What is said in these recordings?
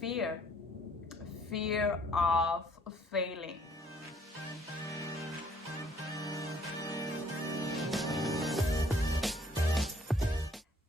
fear fear of failing.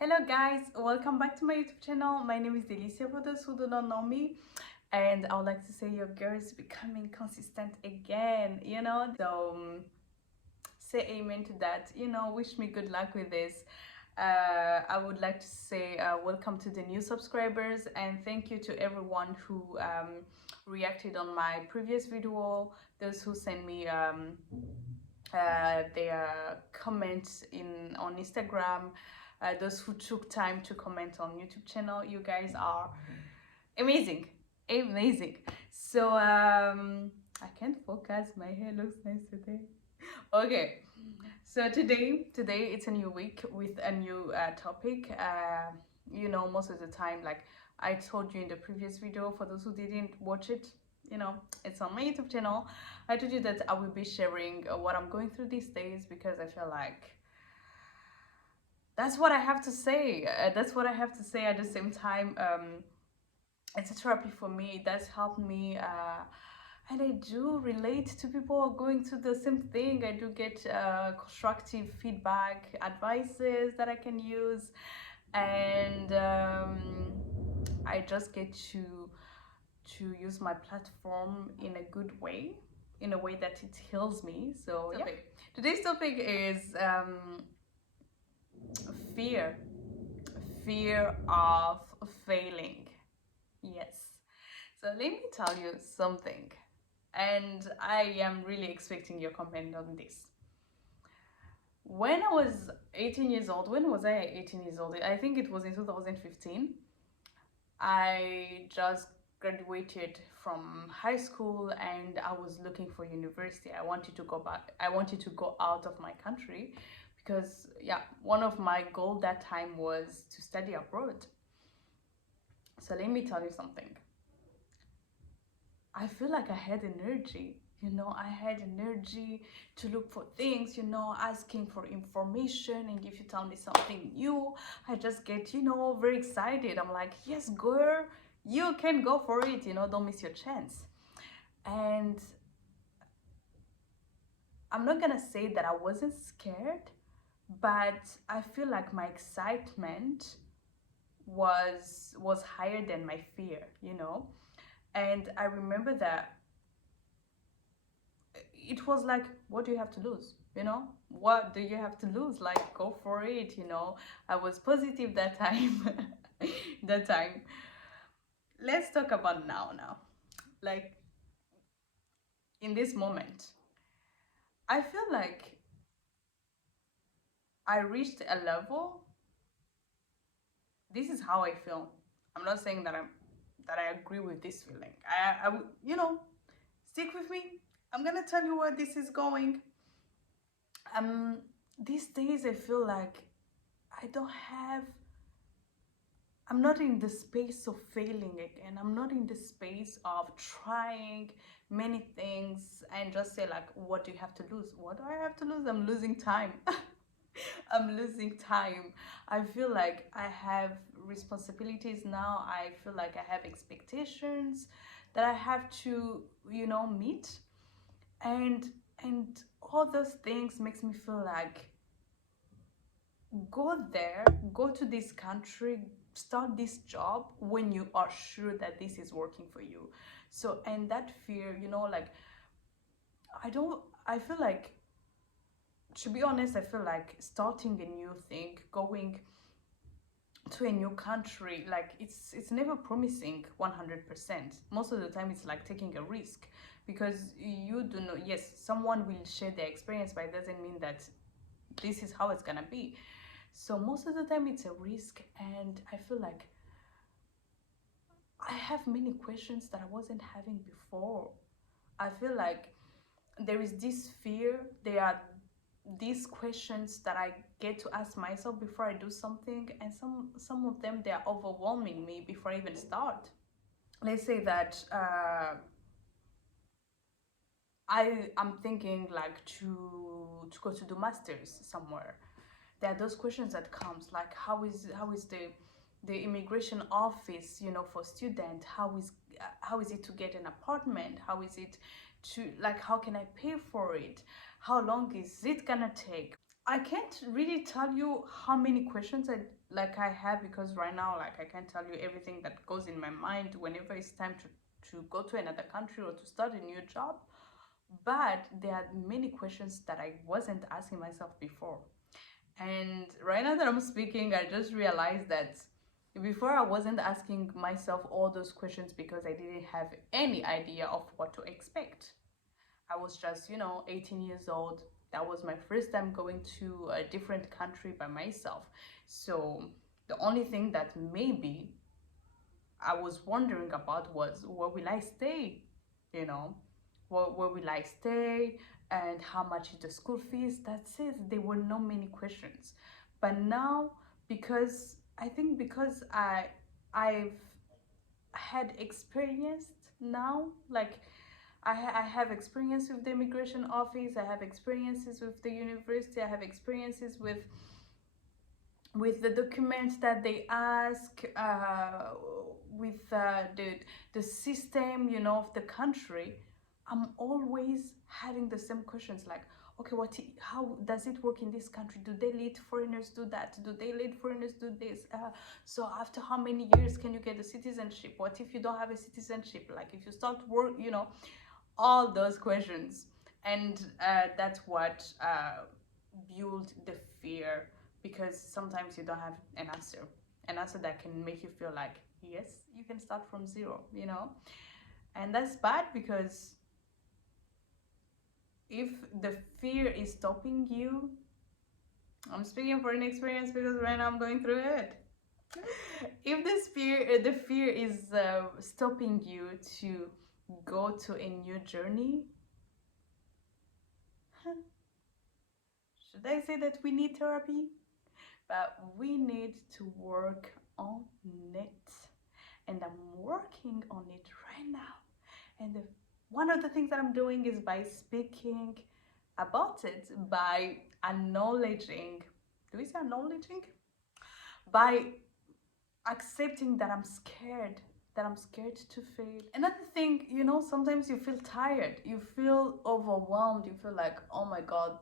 Hello guys, welcome back to my YouTube channel. My name is Delicia for those who do not know me, and I would like to say your girl is becoming consistent again, so say amen to that, wish me good luck with this. I would like to say welcome to the new subscribers, and thank you to everyone who reacted on my previous video, those who sent me their comments on Instagram, those who took time to comment on YouTube channel. You guys are amazing. So I can't focus, my hair looks nice today. Okay, so today it's a new week with a new topic. Most of the time, like I told you in the previous video, for those who didn't watch it, it's on my YouTube channel. I told you that I will be sharing what I'm going through these days, because I feel like that's what I have to say. That's what I have to say. At the same time, it's a therapy for me. It does help me, and I do relate to people who are going through the same thing. I do get constructive feedback, advices that I can use, and I just get to use my platform in a good way, in a way that it heals me. So yeah, today's topic is fear of failing. Yes. So let me tell you something, and I am really expecting your comment on this. When I was 18 years old, when was I 18 years old? I think it was in 2015. I just graduated from high school and I was looking for university. I wanted to go back. I wanted to go out of my country because, yeah, one of my goals that time was to study abroad. So let me tell you something. I feel like I had energy. I had energy to look for things, asking for information. And if you tell me something new, I just get, very excited. I'm like, yes, girl, you can go for it, don't miss your chance. And I'm not gonna say that I wasn't scared, but I feel like my excitement was higher than my fear, And I remember that it was like, what do you have to lose? What do you have to lose? Like, go for it, I was positive that time. That time. Let's talk about now. Like, in this moment, I feel like I reached a level. This is how I feel. I'm not saying that I agree with this feeling. I stick with me. I'm gonna tell you where this is going. These days I feel like I'm not in the space of failing again. I'm not in the space of trying many things and just say like, what do you have to lose? What do I have to lose? I'm losing time. I'm losing time. I feel like I have responsibilities now. I feel like I have expectations that I have to, meet. And all those things makes me feel like, go to this country, start this job when you are sure that this is working for you. So, and that fear, like, I feel like, to be honest, I feel like starting a new thing, going to a new country, like it's never promising 100%. Most of the time it's like taking a risk, because you do know, yes, someone will share their experience, but it doesn't mean that this is how it's gonna be. So most of the time it's a risk, and I feel like I have many questions that I wasn't having before. I feel like there is this fear, there are these questions that I get to ask myself before I do something, and some of them, they are overwhelming me before I even start. Let's say that I'm thinking like to go to do masters somewhere. There are those questions that comes like, how is the the immigration office, you know, for student, how is it to get an apartment, how is it to, like, how can I pay for it, how long is it gonna take. I can't really tell you how many questions I have, because right now, like, I can't tell you everything that goes in my mind whenever it's time to go to another country or to start a new job. But there are many questions that I wasn't asking myself before. And right now that I'm speaking, I just realized that before I wasn't asking myself all those questions because I didn't have any idea of what to expect. I was just, 18 years old. That was my first time going to a different country by myself. So the only thing that maybe I was wondering about was, where will I stay? You know, where will I stay? And how much is the school fees? That's it. There were no many questions. But now, because I think because I've had experienced now, like I have experience with the immigration office, I have experiences with the university, I have experiences with the documents that they ask, with the system, of the country. I'm always having the same questions, like, okay, how does it work in this country? Do they let foreigners do that? Do they let foreigners do this? So after how many years can you get a citizenship? What if you don't have a citizenship? Like, if you start work, all those questions. And that's what build the fear, because sometimes you don't have an answer that can make you feel like, yes, you can start from zero. And that's bad, because if the fear is stopping you, I'm speaking for an experience because right now I'm going through it. If the fear is stopping you to go to a new journey, should I say that we need therapy? But we need to work on it. And I'm working on it right now. And one of the things that I'm doing is by speaking about it, by acknowledging. Do we say acknowledging? By accepting that I'm scared. That I'm scared to fail. Another thing, sometimes you feel tired, you feel overwhelmed, you feel like, oh my god,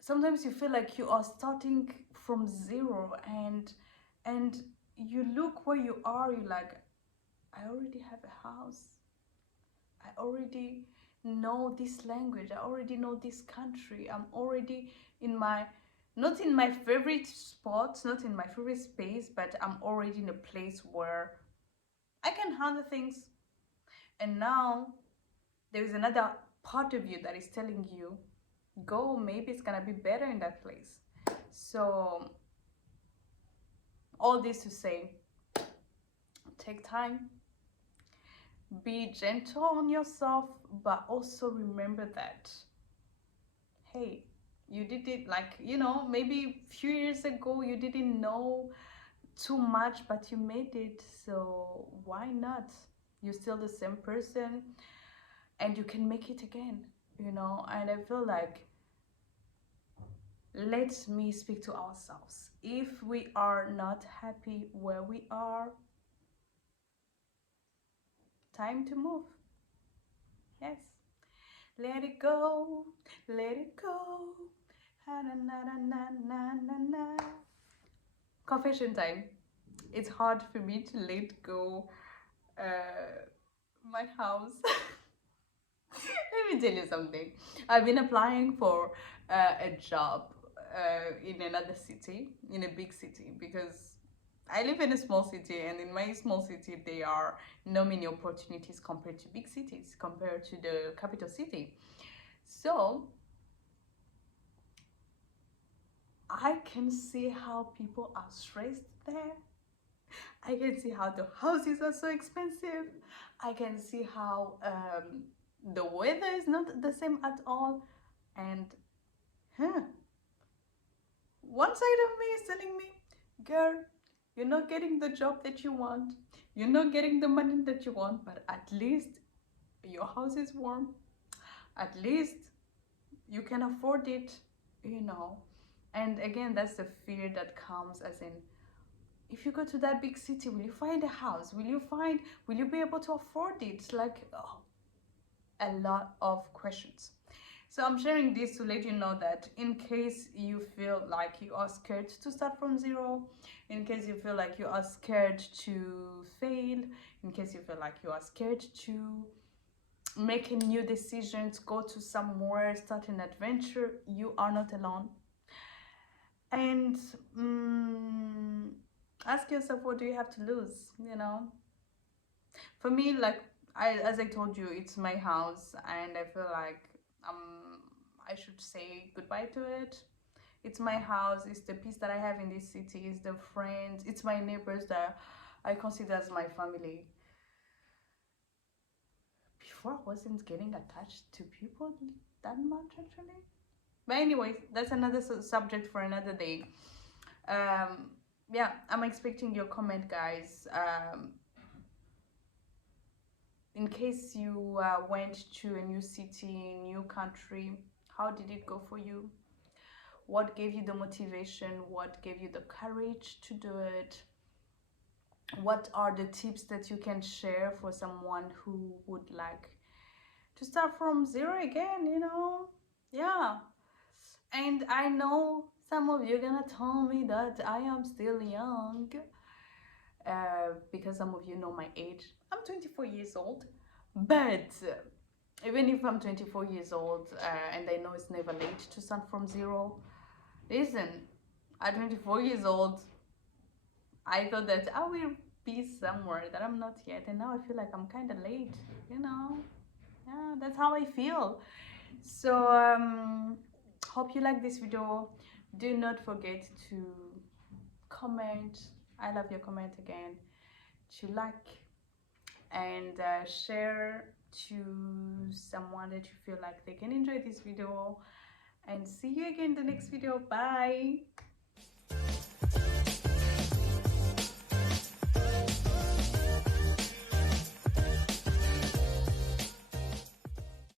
sometimes you feel like you are starting from zero, and you look where you are, you're like, I already have a house, I already know this language, I already know this country, I'm already in my, not in my favorite spot, not in my favorite space, but I'm already in a place where I can handle things. And now there is another part of you that is telling you, go, maybe it's gonna be better in that place. So all this to say, take time, be gentle on yourself, but also remember that, hey, you did it, like, maybe a few years ago you didn't know too much, but you made it. So why not? You're still the same person, and you can make it again. And I feel like, let me speak to ourselves. If we are not happy where we are, time to move. Yes. Let it go, let it go. Na, na, na, na, na, na, na. Confession time. It's hard for me to let go my house. Let me tell you something. I've been applying for a job in another city, in a big city, because I live in a small city, and in my small city, there are no many opportunities compared to big cities, compared to the capital city. So I can see how people are stressed there. I can see how the houses are so expensive. I can see how the weather is not the same at all. And one side of me is telling me, girl, you're not getting the job that you want. You're not getting the money that you want, but at least your house is warm. At least you can afford it. And again, that's the fear that comes, as in, if you go to that big city, will you find a house? Will you be able to afford it? Like, oh, a lot of questions. So I'm sharing this to let you know that in case you feel like you are scared to start from zero, in case you feel like you are scared to fail, in case you feel like you are scared to making new decisions, go to somewhere, start an adventure, you are not alone. And ask yourself, what do you have to lose? You know, for me, like, as I told you, it's my house, and I feel like I should say goodbye to it. It's my house. It's the peace that I have in this city. It's the friends. It's my neighbors that I consider as my family. Before, I wasn't getting attached to people that much, actually. But anyways, that's another subject for another day. Um, yeah, I'm expecting your comment, guys. In case you went to a new city, new country, how did it go for you? What gave you the motivation? What gave you the courage to do it? What are the tips that you can share for someone who would like to start from zero again, you know? Yeah. And I know some of you are gonna tell me that I am still young, because some of you know my age. I'm 24 years old, but even if I'm 24 years old, and I know it's never late to start from zero, listen, at 24 years old, I thought that I will be somewhere that I'm not yet, and now I feel like I'm kind of late, you know? Yeah, that's how I feel. So, hope you like this video. Do not forget to comment. I love your comment again. To like and share to someone that you feel like they can enjoy this video. And see you again in the next video. Bye.